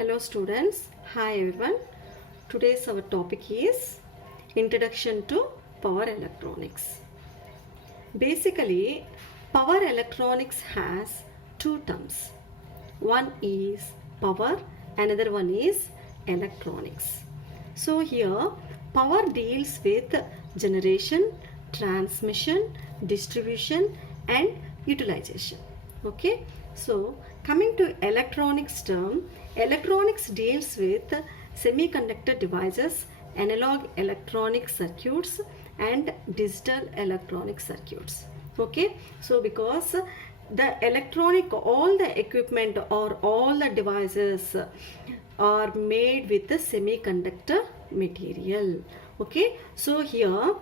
Hello students, hi everyone. Today's our topic is Introduction to Power Electronics. Basically, power electronics has two terms. One is power, another one is electronics. So here, power deals with generation, transmission, distribution and utilization. Okay, so coming to electronics term, electronics deals with semiconductor devices, analog electronic circuits and digital electronic circuits. Okay, so because the electronic, all the equipment or all the devices are made with the semiconductor material. Okay, so here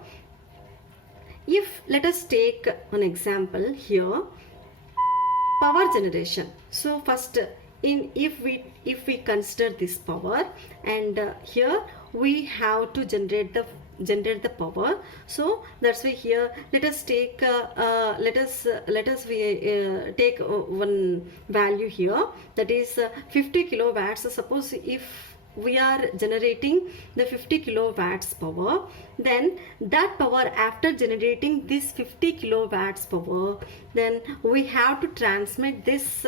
if let us take an example here, power generation. So first if we consider this power, and here we have to generate the power. So that's why here let us take take one value here, that is 50 kilowatts. Suppose if we are generating the 50 kilowatts power, then that power, after generating this 50 kilowatts power, then we have to transmit this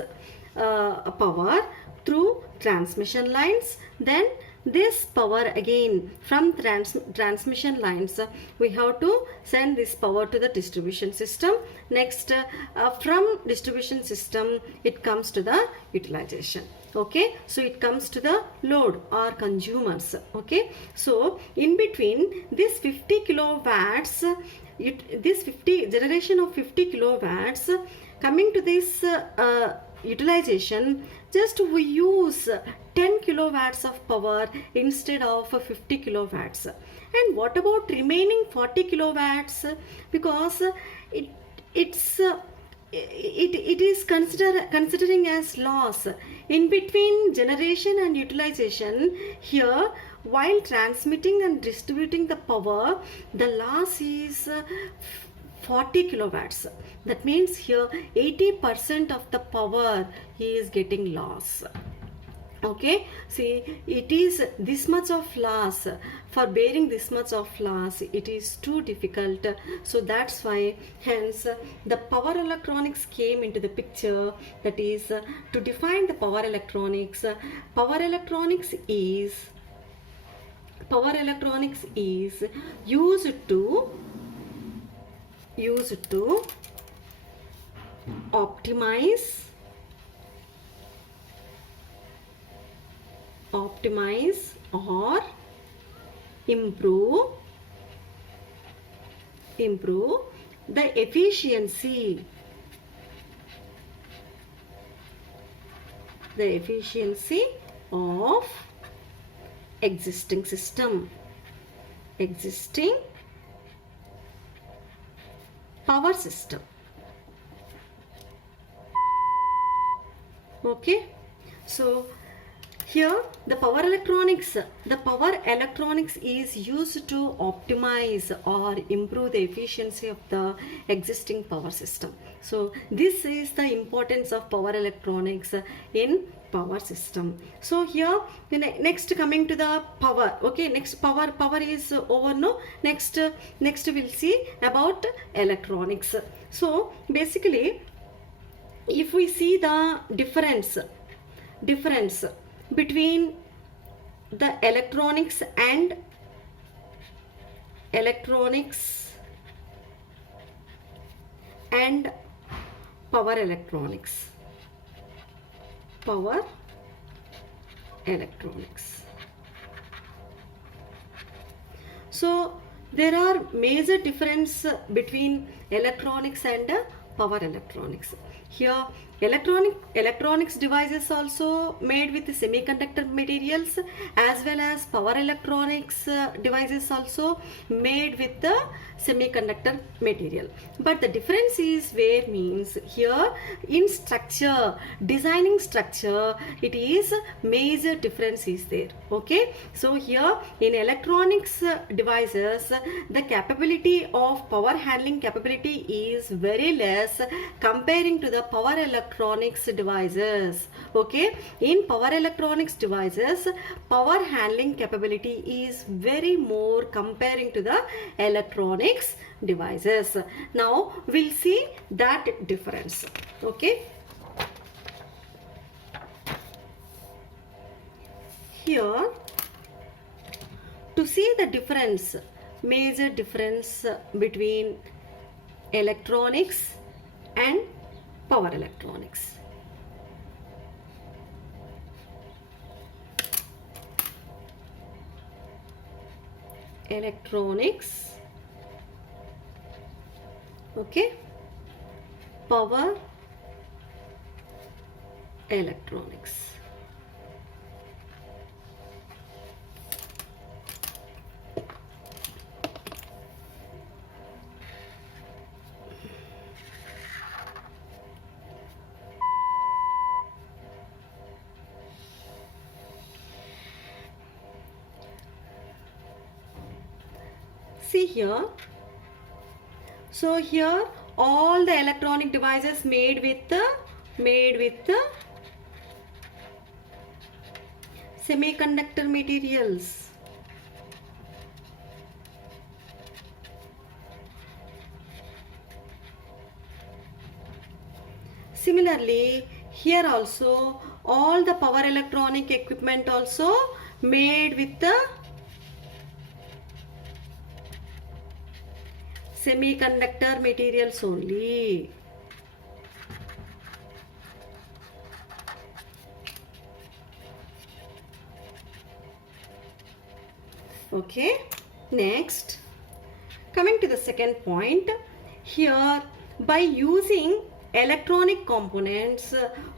power through transmission lines. Then this power again from transmission lines, we have to send this power to the distribution system. Next from distribution system it comes to the utilization. Okay, so it comes to the load or consumers. Okay, so in between this 50 kilowatts, this 50 generation of 50 kilowatts, coming to this utilization, just we use 10 kilowatts of power instead of 50 kilowatts. And what about remaining 40 kilowatts? Because it is considering as loss in between generation and utilization. Here, while transmitting and distributing the power, the loss is 40 kilowatts. That means here 80% of the power is getting loss. Okay, see, it is this much of loss. For bearing this much of loss, it is too difficult. So that's why hence the power electronics came into the picture. That is to define the power electronics. Power electronics is used to optimize or improve the efficiency of existing power system. Okay, so here the power electronics is used to optimize or improve the efficiency of the existing power system. So this is the importance of power electronics in power system. So here next coming to the power. Okay, next power is over. No, next we'll see about electronics. So basically, if we see the difference between the electronics and power electronics. So there are major difference between electronics and power electronics. Here electronics devices also made with semiconductor materials, as well as power electronics devices also made with the semiconductor material. But the difference is where means here in designing structure, it is major difference is there. Okay, so here in electronics devices, the capability of power handling capability is very less comparing to the the power electronics devices. Okay, in power electronics devices, power handling capability is very more comparing to the electronics devices. Now we'll see that difference. Okay, here to see the difference, major difference between electronics and power electronics. Electronics, okay, power electronics. See here, so here all the electronic devices made with the semiconductor materials. Similarly, here also all the power electronic equipment also made with the semiconductor materials only. Okay, next, coming to the second point, here by using electronic components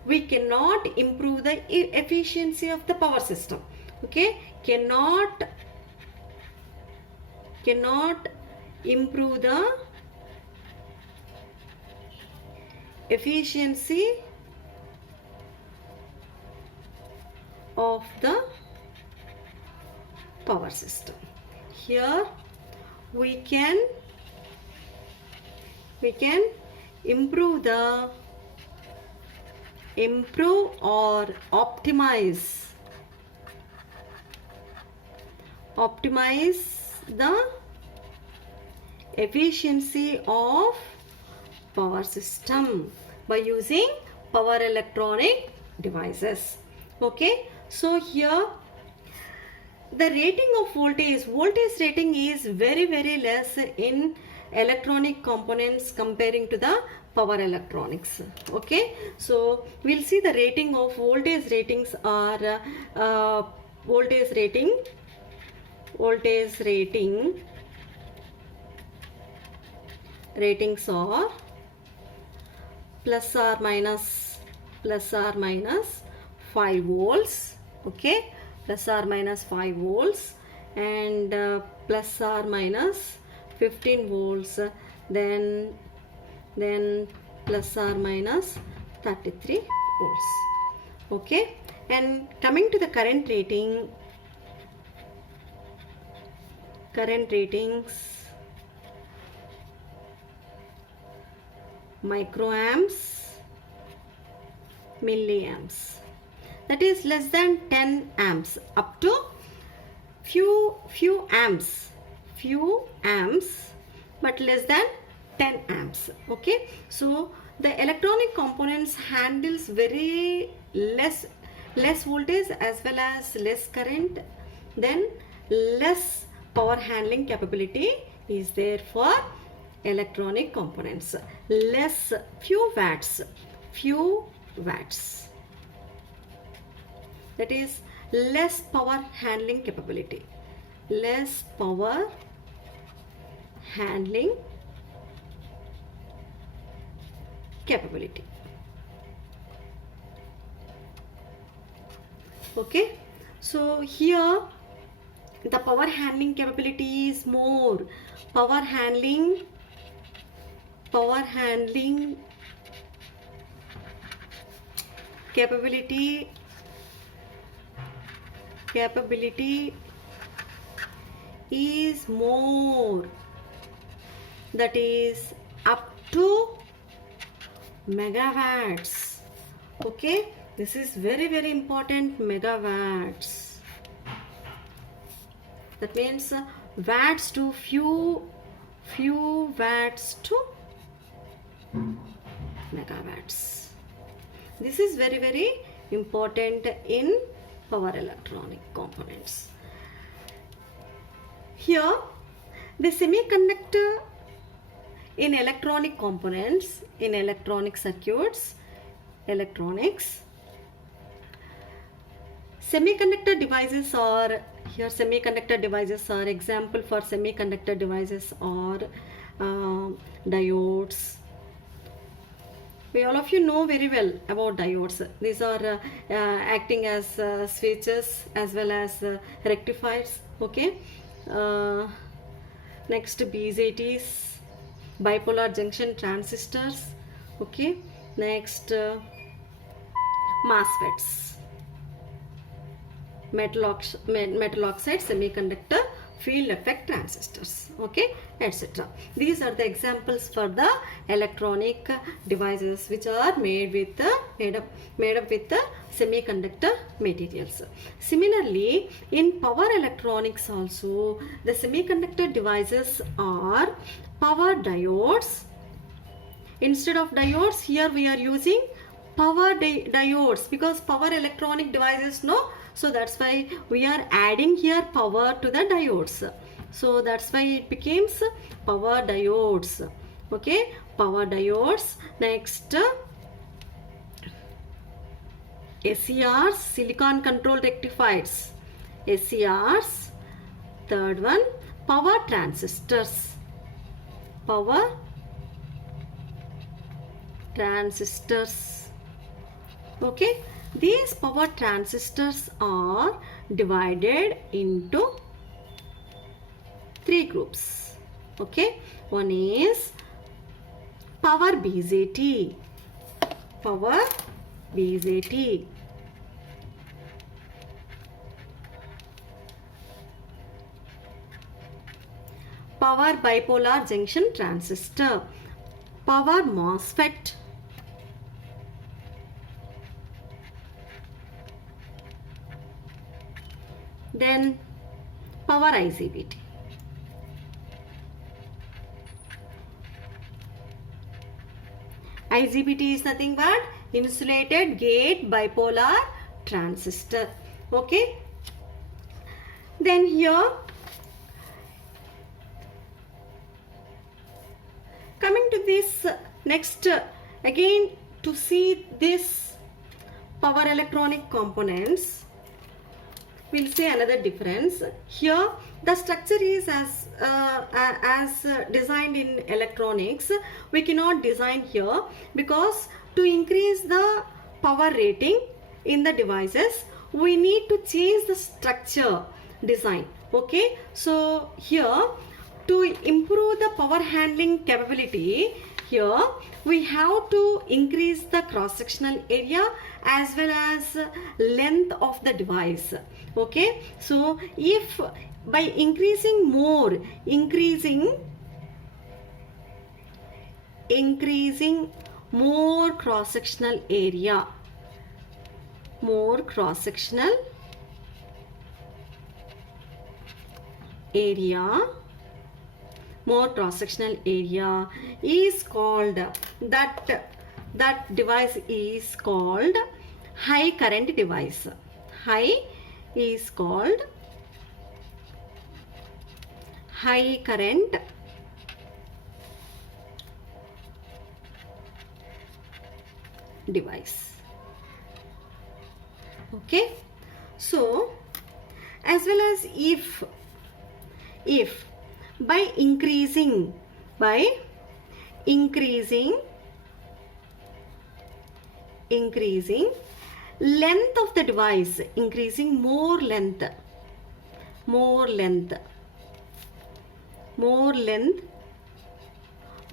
we cannot improve the efficiency of the power system. Okay, cannot improve the efficiency of the power system. Here we can improve or optimize the efficiency of power system by using power electronic devices. Okay, so here the rating of voltage rating is very less in electronic components comparing to the power electronics. Okay, so we'll see the rating of voltage ratings are voltage rating ratings are plus or minus 5 volts. Okay, plus or minus 5 volts and plus or minus 15 volts, then plus or minus 33 volts. Okay, and coming to the current ratings, microamps, milliamps, that is less than 10 amps up to few amps, but less than 10 amps. Okay, so the electronic components handles very less voltage as well as less current, then less power handling capability is there for electronic components, less few watts, that is less power handling capability, Okay, so here the power handling capability is more. Power handling capability is more, that is up to megawatts. Okay, this is very very important, megawatts. That means watts to few watts to megawatts. This is very very important in power electronic components. Here the semiconductor in electronic components, in electronic circuits, electronics, semiconductor devices are here. Semiconductor devices are, example for semiconductor devices are diodes. We all of you know very well about diodes. These are acting as switches as well as rectifiers. Okay. Next, BJTs, bipolar junction transistors. Okay. Next, MOSFETs, metal oxide semiconductor field effect transistors, okay, etc. These are the examples for the electronic devices which are made up with the semiconductor materials. Similarly, in power electronics also, the semiconductor devices are power diodes. Instead of diodes, here we are using power diodes, because power electronic devices, no, so that's why we are adding here power to the diodes. So that's why it becomes power diodes. Okay, power diodes. Next, SCRs, silicon control rectifiers. SCRs. Third one, power transistors. Power transistors. Okay, these power transistors are divided into 3 groups. Okay, one is power BJT. Power BJT. Power bipolar junction transistor. Power MOSFET. Then power IGBT. IGBT is nothing but insulated gate bipolar transistor. Okay. Then here, coming to this next, again to see this power electronic components, we'll say another difference. Here the structure is as designed in electronics. We cannot design here because to increase the power rating in the devices, we need to change the structure design. Okay, so here to improve the power handling capability, here we have to increase the cross-sectional area as well as length of the device. Okay, so if by increasing more cross-sectional area, more cross-sectional area is called, that device is called high current device. High is called high current device. Okay, so as well as if by increasing length of the device, increasing more length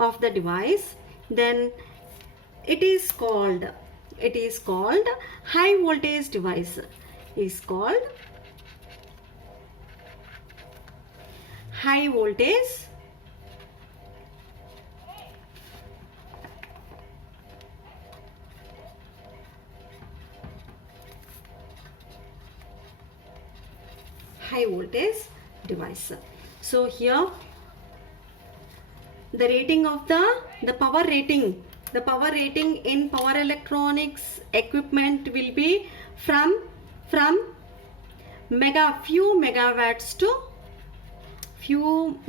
of the device, then it is called high voltage device, is called high voltage high voltage device. So here the rating of the power rating in power electronics equipment will be from few megawatts to few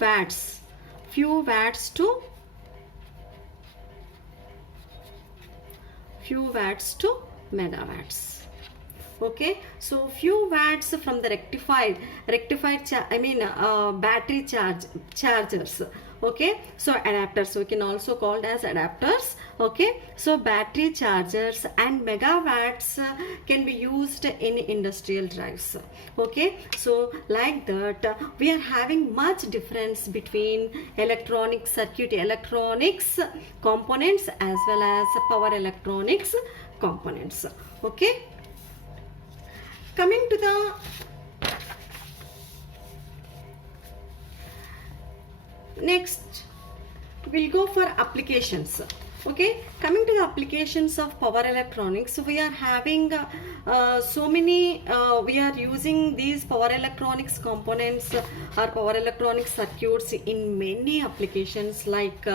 watts to 2 megawatts. Okay, so few watts from the rectified battery chargers. Okay, so adapters, we can also called as adapters. Okay, so battery chargers and megawatts can be used in industrial drives. Okay, so like that we are having much difference between electronics components as well as power electronics components. Okay, coming to the next, we'll go for applications. Okay, coming to the applications of power electronics, we are having so many we are using these power electronics components or power electronic circuits in many applications like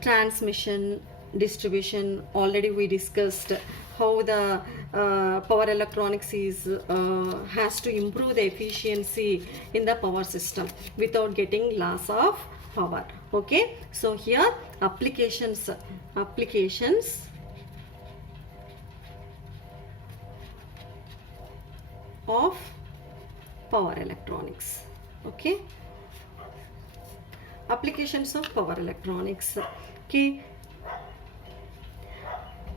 transmission, distribution. Already we discussed how the power electronics is has to improve the efficiency in the power system without getting loss of power. Okay, so here applications of power electronics. Okay, applications of power electronics. Okay,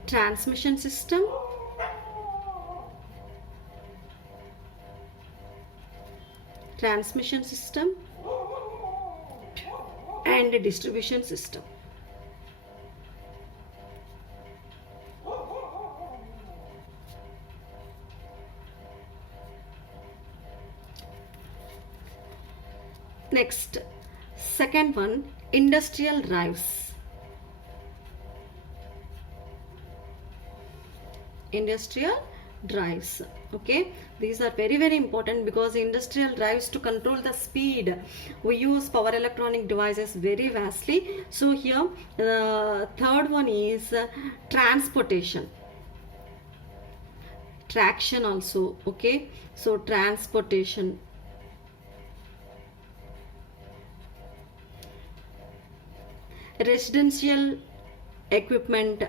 transmission system, and distribution system. Next, second one, industrial drives. Okay, these are very important because industrial drives, to control the speed, we use power electronic devices very vastly. So here the third one is transportation, traction also. Okay, so transportation, residential equipment,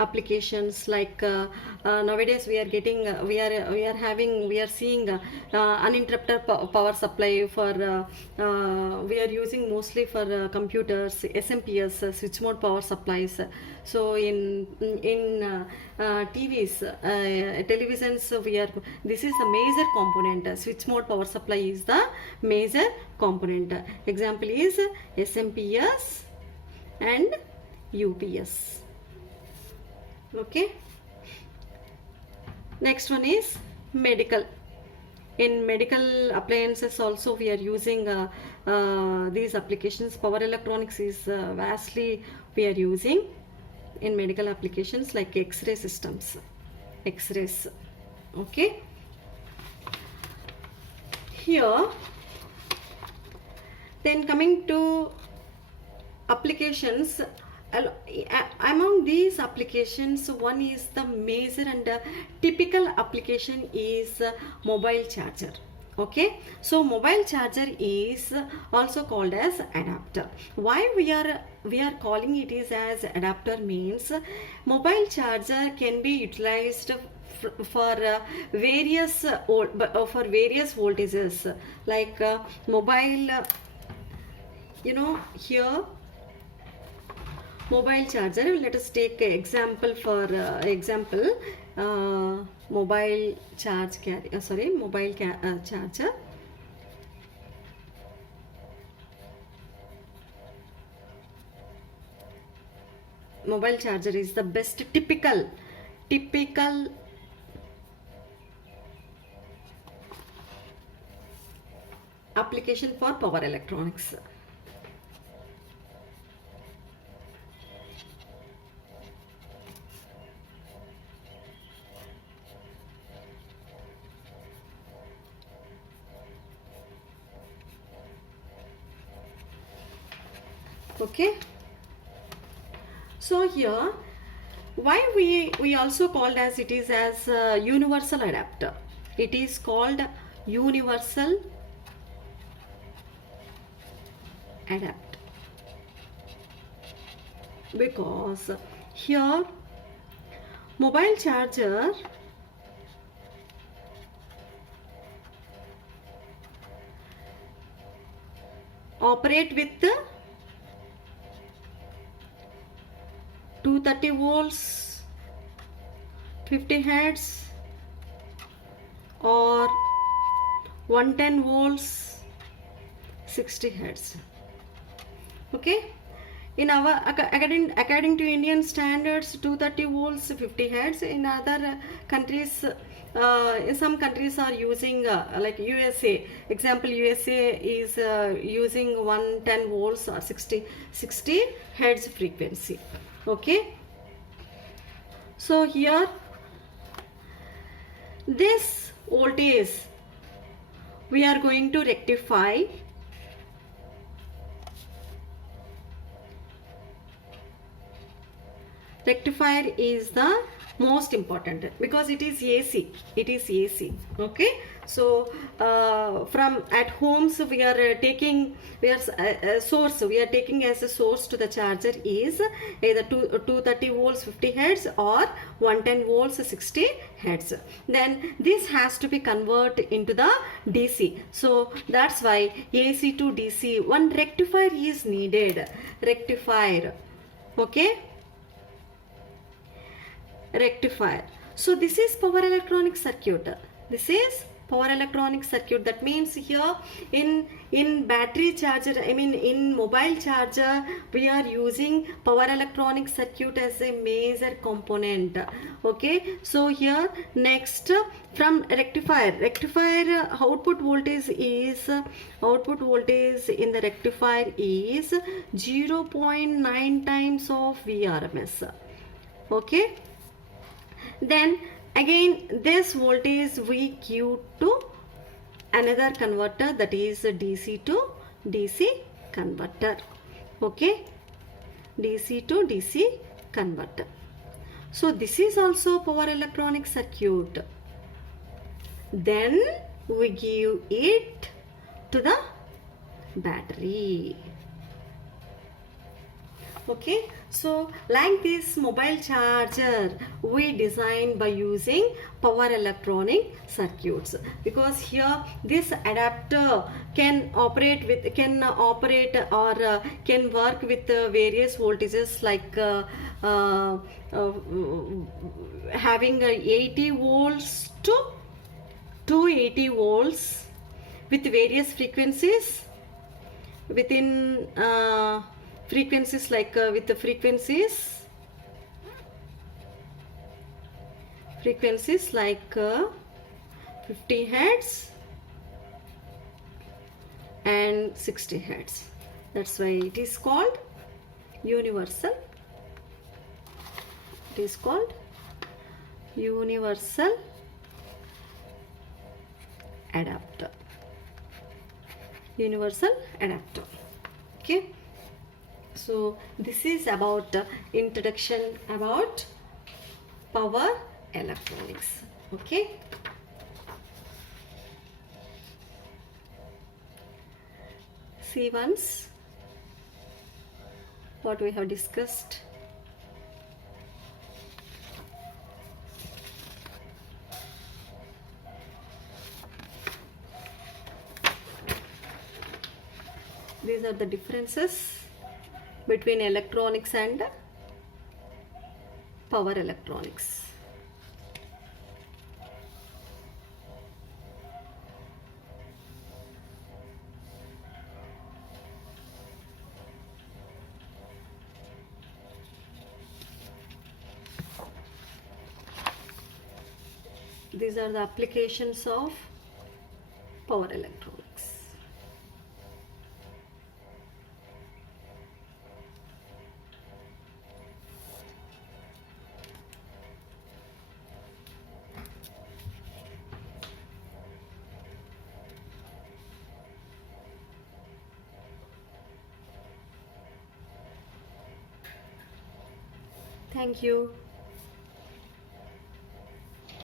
applications like nowadays we are getting we are seeing uninterrupted power supply for we are using mostly for computers, SMPS, switch mode power supplies. So in TVs, televisions, this is a major component. Switch mode power supply is the major component. Example is SMPS and UPS. Okay, next one is medical. In medical appliances also we are using these applications. Power electronics is vastly we are using in medical applications like X-ray systems, X-rays. Okay, here then coming to applications, among these applications, one is the major and typical application is mobile charger. Okay, so mobile charger is also called as adapter. Why we are calling it is as adapter means mobile charger can be utilized for various voltages like mobile, here mobile charger. Let us take example for mobile charge charger. Mobile charger is the best typical application for power electronics. Okay, so here why we also called as it is as a universal adapter. It is called universal adapter because here mobile charger operate with 230 volts 50 hertz or 110 volts 60 hertz. Okay, in our according to Indian standards 230 volts 50 hertz. In other countries, in some countries are using like USA, example USA is using 110 volts or 60 hertz frequency. Okay, so here this voltage we are going to rectify rectifier is the most important because it is AC. Okay, so from at homes we are taking source we are taking as a source to the charger is either 230 volts 50 hertz or 110 volts 60 hertz. Then this has to be converted into the DC. So that's why AC to DC one rectifier is needed. Rectifier. Okay, rectifier. So this is power electronic circuit. This is power electronic circuit. That means here in battery charger, I mean in mobile charger, we are using power electronic circuit as a major component. Okay, so here next from rectifier output voltage in the rectifier is 0.9 times of VRMS. Okay, then again this voltage we give to another converter, that is DC to DC converter. Okay, DC to DC converter. So this is also power electronic circuit. Then we give it to the battery. Okay, so like this mobile charger we designed by using power electronic circuits, because here this adapter can operate or can work with various voltages like having 80 volts to 280 volts with various frequencies within frequencies like with the frequencies like 50 hertz and 60 hertz. That's why it is called universal. It is called universal adapter. Universal adapter. Okay, so this is about introduction about power electronics. Okay, see once what we have discussed. These are the differences between electronics and power electronics. These are the applications of power electronics. Thank you.